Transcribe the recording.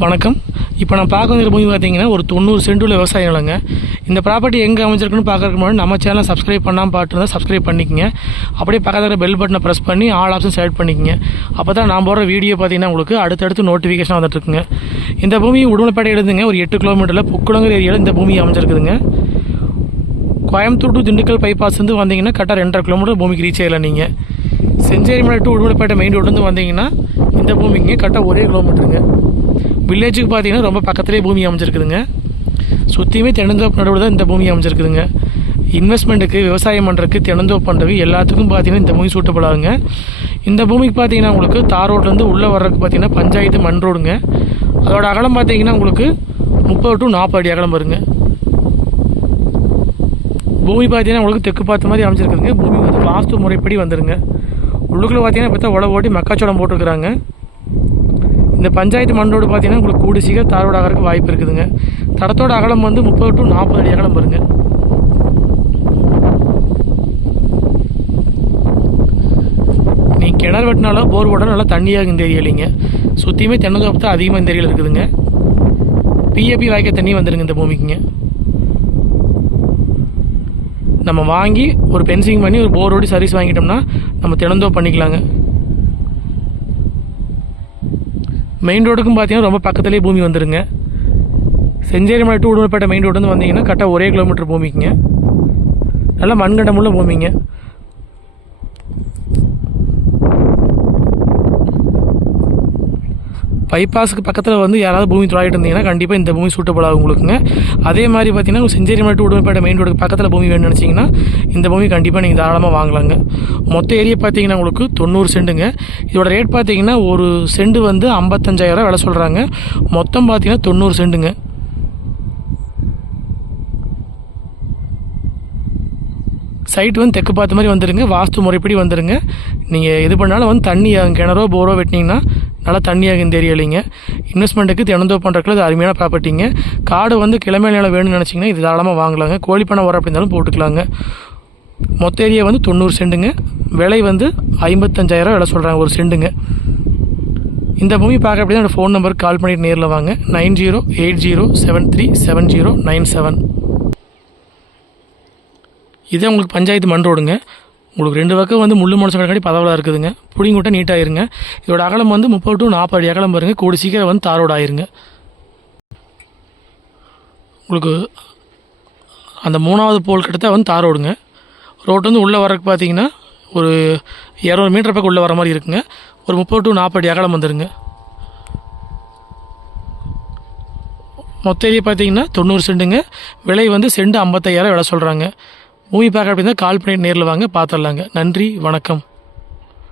வணக்கம். இப்போ நான் பார்க்க வந்துருக்க பூமி பார்த்தீங்கன்னா ஒரு தொண்ணூறு சென்டுள்ள விவசாய நிலங்க இந்த ப்ராப்பர்ட்டி எங்கே அமைச்சிருக்குன்னு பார்க்கறதுக்கு முன்னாடி நம்ம சேனலை சப்ஸ்கிரைப் பண்ணாமல் பார்த்துருந்தா சப்ஸ்கிரைப் பண்ணிக்கங்க. அப்படியே பக்கத்தில் பெல் பட்டனை ப்ரெஸ் பண்ணி ஆல் ஆப்ஷன் செலக்ட் பண்ணிக்கங்க. அப்போ தான் நான் போடுற வீடியோ பார்த்தீங்கன்னா உங்களுக்கு அடுத்தடுத்து நோட்டிஃபிகேஷன் வந்துட்டுருக்குங்க. இந்த பூமி உடுமலைப்பேட்டை எழுதுங்க ஒரு எட்டு கிலோமீட்டரில் புக்குளங்கர் ஏரியாவில் இந்த பூமி அமைஞ்சிருக்குதுங்க. கோயம்புத்தூர் டு திண்டுக்கல் பைபாஸ் வந்து வந்தீங்கன்னா கரெக்டாக ரெண்டரை கிலோமீட்டர் பூமிக்கு ரீச் ஆகலாம் நீங்கள் செஞ்சேரிமலை டு உடுமலைப்பேட்டை மெயின் ரோட்லேருந்து வந்தீங்கன்னா இந்த பூமிக்கு கரெக்டாக ஒரே கிலோமீட்டருங்க வில்லேஜுக்கு பார்த்தீங்கன்னா ரொம்ப பக்கத்துலேயே பூமி அமைஞ்சிருக்குதுங்க. சுற்றியுமே தென்னந்தோப்பு நடுவில் தான் இந்த பூமி அமைஞ்சிருக்குதுங்க. இன்வெஸ்ட்மெண்ட்டுக்கு விவசாயம் பண்ணுறதுக்கு தென்னந்தோப்பு பண்ணுறதுக்கு எல்லாத்துக்கும் பார்த்தீங்கன்னா இந்த பூமி சூட்டபிள் ஆகுங்க. இந்த பூமிக்கு பார்த்தீங்கன்னா உங்களுக்கு தார் ரோட்லேருந்து உள்ளே வர்றதுக்கு பார்த்தீங்கன்னா பஞ்சாயத்து மண் ரோடுங்க. அதோட அகலம் பார்த்தீங்கன்னா உங்களுக்கு முப்பது டு நாற்பது அடி அகலம் வருங்க. பூமி பார்த்தீங்கன்னா உங்களுக்கு தெற்கு பார்த்த மாதிரி அமைச்சிருக்குதுங்க பூமி வந்து வாஸ்து முறைப்படி வந்துருங்க. உள்ளுக்குள்ள பார்த்தீங்கன்னா பார்த்தா உழவு ஓட்டி மக்காச்சோளம் போட்டிருக்கிறாங்க. இந்த பஞ்சாயத்து மண்ணோடு பார்த்தீங்கன்னா உங்களுக்கு கூடி சீக்கிரம் தாரோட அகலக்கு வாய்ப்பு இருக்குதுங்க. தடத்தோட அகலம் வந்து முப்பது டு நாற்பது அடி அகலம் வருங்க. நீங்கள் கிணறு வெட்டினாலும் போர் போட்டாலும் நல்லா தண்ணியாக இந்த ஏரியாலிங்க. சுற்றியுமே தென்னந்தோப்பு தான் அதிகமாக இந்த ஏரியாவில் இருக்குதுங்க. பிஏபி வாய்க்க தண்ணி வந்துடுங்க இந்த பூமிக்குங்க. நம்ம வாங்கி ஒரு பென்சிங் பண்ணி ஒரு போரோடி சர்வீஸ் வாங்கிட்டோம்னா நம்ம தினந்தோ பண்ணிக்கலாங்க. மெயின் ரோடுக்கும் பார்த்தீங்கன்னா ரொம்ப பக்கத்துலேயே பூமி வந்துடுங்க செஞ்சேரி மலை டூ உடுமலைப்பேட்டை மெயின் ரோடு வந்து வந்தீங்கன்னா கரெக்டாக ஒரே கிலோமீட்டர் பூமிக்குங்க. நல்லா மண்கண்டமுள்ள பூமிங்க. பைபாஸுக்கு பக்கத்தில் வந்து யாராவது பூமி தொழாயிட்டு இருந்தீங்கன்னா கண்டிப்பாக இந்த பூமி சூட்டபிள் ஆகும் உங்களுக்குங்க. அதே மாதிரி பார்த்தீங்கன்னா செஞ்சேரி மட்டு உடுமைப்பேட்டை மெயின் ரோடுக்கு பக்கத்தில் பூமி வேணும்னு நினச்சிங்கன்னா இந்த பூமி கண்டிப்பாக நீங்கள் தாராளமாக வாங்கலாங்க. மொத்த ஏரியா பார்த்தீங்கன்னா உங்களுக்கு தொண்ணூறு செண்டுங்க. இதோட ரேட் பார்த்தீங்கன்னா ஒரு செண்டு வந்து ஐம்பத்தஞ்சாயிரம் விலை சொல்கிறாங்க மொத்தம் பார்த்தீங்கன்னா தொண்ணூறு செண்டுங்க. சைட் வந்து தெற்கு பார்த்த மாதிரி வந்துடுங்க வாஸ்து முறைப்படி வந்துடுங்க நீங்கள் எது பண்ணாலும் வந்து தண்ணி கிணறோ போரோ வெட்டினீங்கன்னா நல்லா தண்ணியாக இந்த ஏரியாலிங்க இன்வெஸ்ட்மெண்ட்டுக்கு தினந்தோ பண்ணுறக்குள்ள இது அருமையான ப்ராப்பர்ட்டிங்க காடு வந்து கிழமை நிலம் வேணும்னு நினச்சிங்கன்னா இது தாராளமாக வாங்கலாங்க. கோழி பண்ணை வர அப்படி இருந்தாலும் போட்டுக்கலாங்க. மொத்த ஏரியா வந்து தொண்ணூறு செண்டுங்க. விலை வந்து ஐம்பத்தஞ்சாயிரம் விலை சொல்கிறாங்க ஒரு செண்டுங்க. இந்த பூமி பார்க்க அப்படி தான் ஃபோன் நம்பருக்கு கால் பண்ணிட்டு நேரில் வாங்க. Nine zero eight zero seven three seven zero nine seven. இதே உங்களுக்கு பஞ்சாயத்து மண் ரோடுங்க. உங்களுக்கு ரெண்டு பக்கம் வந்து முள்ளு மனசு கடைக்காடி பதவலாக இருக்குதுங்க. புடிங்கூட்ட நீட்டாக இருங்க இதோட அகலம் வந்து முப்பது டு நாற்பது அடி அகலம் வருங்க கூடி சீக்கிரம் வந்து தாரோடு ஆயிருங்க. உங்களுக்கு அந்த மூணாவது போல் கிட்ட வந்து தாரோடுங்க ரோட்டு வந்து உள்ளே வரக்கு பார்த்தீங்கன்னா ஒரு இரநூறு மீட்டர் பக்கம் உள்ளே வர மாதிரி இருக்குங்க. ஒரு முப்பது டு நாற்பது அடி அகலம் வந்துடுங்க மொத்த ஏரியா பார்த்தீங்கன்னா தொண்ணூறு செண்டுங்க. விலை வந்து செண்டு ஐம்பத்தையாயிரம் விலை சொல்கிறாங்க மூவி பார்க்க அப்படின்னா கால் பண்ணி நேரில் வாங்க பார்த்துடலாங்க நன்றி வணக்கம்.